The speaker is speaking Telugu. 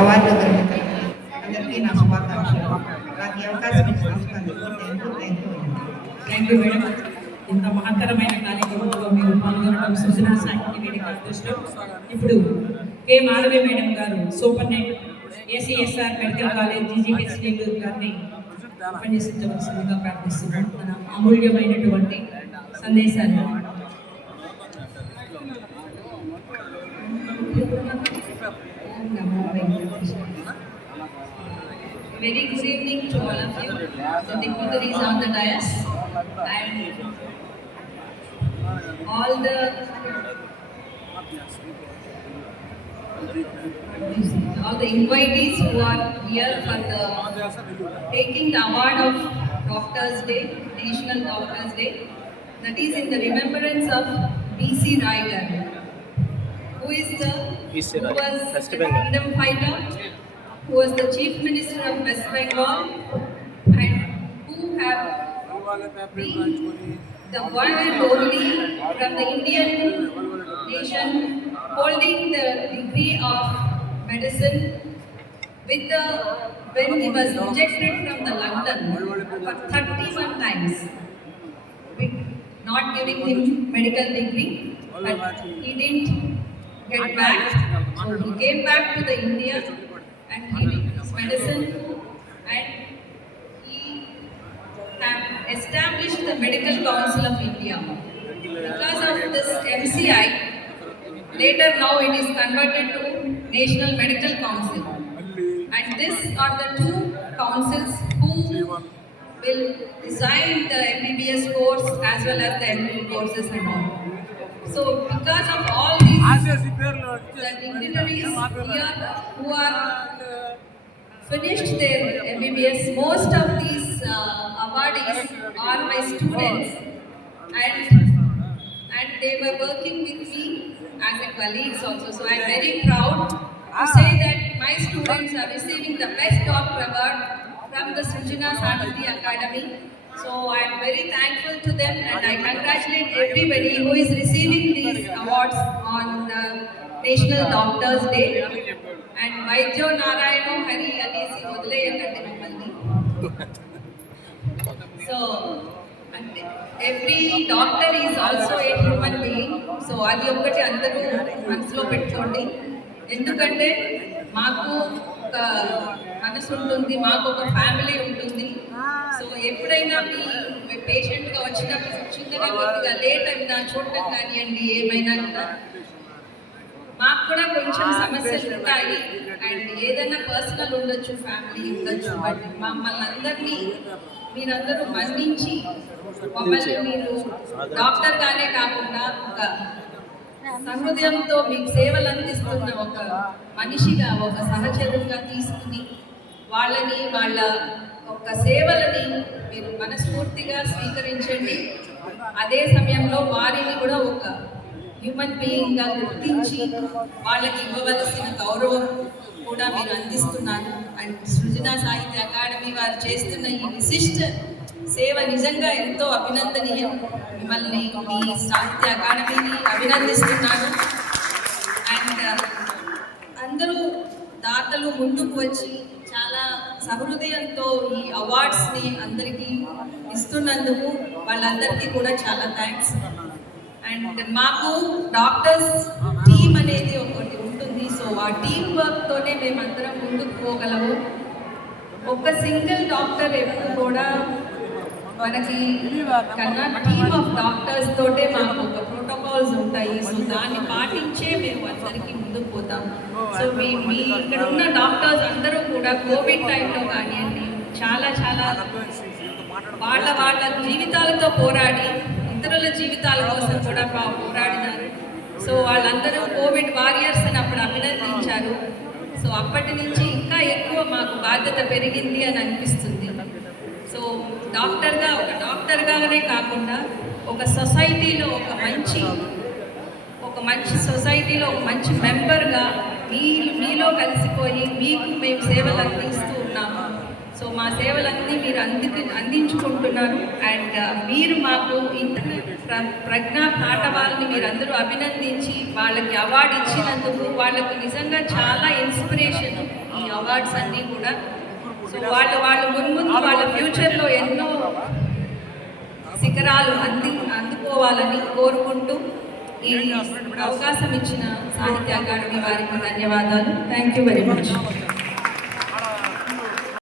అవార్డు దొరుకుతాయి. అందరికీ నా శుభాకాంక్షలు. నాకు ఈ అవకాశం ఇచ్చినందుకు థ్యాంక్ యూ మేడం. ఇంత మహత్తరమైన కార్యక్రమంలో మీరు పాల్గొనడం సృజన సాహిత్య వేదిక అదృష్టం. ఇప్పుడు కె మాధవి మేడం గారు superintendent ACSR medical college GGH Nellore గారిని ఉపన్యసించవలసిందిగా ప్రార్థిస్తున్నాను. మన అమూల్యమైనటువంటి సందేశాన్ని. Very good evening to all of you, the dignitaries on the dais, and all the invitees who are here for taking the award of Doctors Day, National Doctors Day, that is in the remembrance of B.C. Rai garu, who was the freedom fighter, who was the Chief Minister of West Bengal, and who have been the one and only from the Indian nation holding the degree of medicine when he was rejected from the London for 31 times, not giving him medical degree, but he didn't get back. So he came back to the India and he did his medicine, and he had established the Medical Council of India. Because of this MCI, later now it is converted to National Medical Council, and these are the two councils who will design the MBBS course as well as the MD courses and all. So because of all these, the dignitaries here who are finished their MBBS, most of these awardees are my students, and they were working with me as a colleagues also. So I am very proud to say that my students are receiving the Best Doctor Award from the Srijana Sahitya Academy. So I am very thankful to them, and I congratulate everybody who is receiving these awards on the National Doctors Day. And Vaidyo Narayano Hari Anesi Modlayakandi Mimmalni. So every doctor is also a human being. So adi okkati andaru manasulo pettukondi. Endukante maaku oka మనసు ఉంటుంది, మాకు ఒక ఫ్యామిలీ ఉంటుంది. సో ఎప్పుడైనా మీ పేషెంట్గా వచ్చినప్పుడు చిన్నగా కొద్దిగా లేట్ అయినా చూడటం కానివ్వండి, ఏమైనా కూడా మాకు కూడా కొంచెం సమస్యలు ఉంటాయి, అండ్ ఏదైనా పర్సనల్ ఉండొచ్చు, ఫ్యామిలీ ఉండొచ్చు. బట్ మమ్మల్ని అందరినీ మీరందరూ మన్నించి మమ్మల్ని మీరు డాక్టర్గానే కాకుండా ఒక సహృదయంతో మీకు సేవలు అందిస్తున్న ఒక మనిషిగా, ఒక సహచరుగా తీసుకుని వాళ్ళని, వాళ్ళ ఒక సేవలని మీరు మనస్ఫూర్తిగా స్వీకరించండి. అదే సమయంలో వారిని కూడా ఒక హ్యూమన్ బీయింగ్గా గుర్తించి వాళ్ళకి ఇవ్వవలసిన గౌరవం కూడా మీరు అందిస్తున్నారు. అండ్ సృజన సాహిత్య అకాడమీ వారు చేస్తున్న ఈ విశిష్ట సేవ నిజంగా ఎంతో అభినందనీయం. మిమ్మల్ని, మీ సాహిత్య అకాడమీని అభినందిస్తున్నాను. అండ్ అందరూ దాతలు ముందుకు వచ్చి చాలా సహృదయంతో ఈ అవార్డ్స్ని అందరికీ ఇస్తున్నందుకు వాళ్ళందరికీ కూడా చాలా థ్యాంక్స్. అండ్ మాకు డాక్టర్స్ టీమ్ అనేది ఒకటి ఉంటుంది. సో ఆ టీమ్ వర్క్తోనే మేమందరం ముందుకు పోగలము. ఒక సింగిల్ డాక్టర్ ఎప్పుడు కూడా మనకి కన్నా టీమ్ ఆఫ్ డాక్టర్స్ తోటే మాకు ఒక ప్రోటోకాల్స్ ఉంటాయి. సో దాన్ని పాటించే మేము అందరికీ ముందుకు పోతాం. సో మీ ఇక్కడ ఉన్న డాక్టర్స్ అందరూ కూడా కోవిడ్ టైంలో కానివ్వండి చాలా వాళ్ళ జీవితాలతో పోరాడి ఇతరుల జీవితాల కోసం కూడా పోరాడినారు. సో వాళ్ళందరూ కోవిడ్ వారియర్స్ అని అప్పుడు అభినందించారు. సో అప్పటి నుంచి ఇంకా ఎక్కువ మాకు బాధ్యత పెరిగింది అని అనిపిస్తుంది. సో ఒక డాక్టర్గానే కాకుండా ఒక సొసైటీలో ఒక మంచి సొసైటీలో ఒక మంచి మెంబర్గా మీలో కలిసిపోయి మీకు మేము సేవలు అందిస్తూ ఉన్నాము. సో మా సేవలన్నీ మీరు అందించుకుంటున్నారు. అండ్ మీరు మాకు ప్రజ్ఞా పాఠవాళ్ళని మీరందరూ అభినందించి వాళ్ళకి అవార్డు ఇచ్చినందుకు వాళ్ళకు నిజంగా చాలా ఇన్స్పిరేషన్. అవార్డ్స్ అన్నీ కూడా. సో వాళ్ళు మున్ముందు వాళ్ళ ఫ్యూచర్లో ఎన్నో శిఖరాలు అందుకోవాలని కోరుకుంటూ ఈ అవకాశం ఇచ్చిన సాహిత్య అకాడమీ వారికి ధన్యవాదాలు. Thank you very much.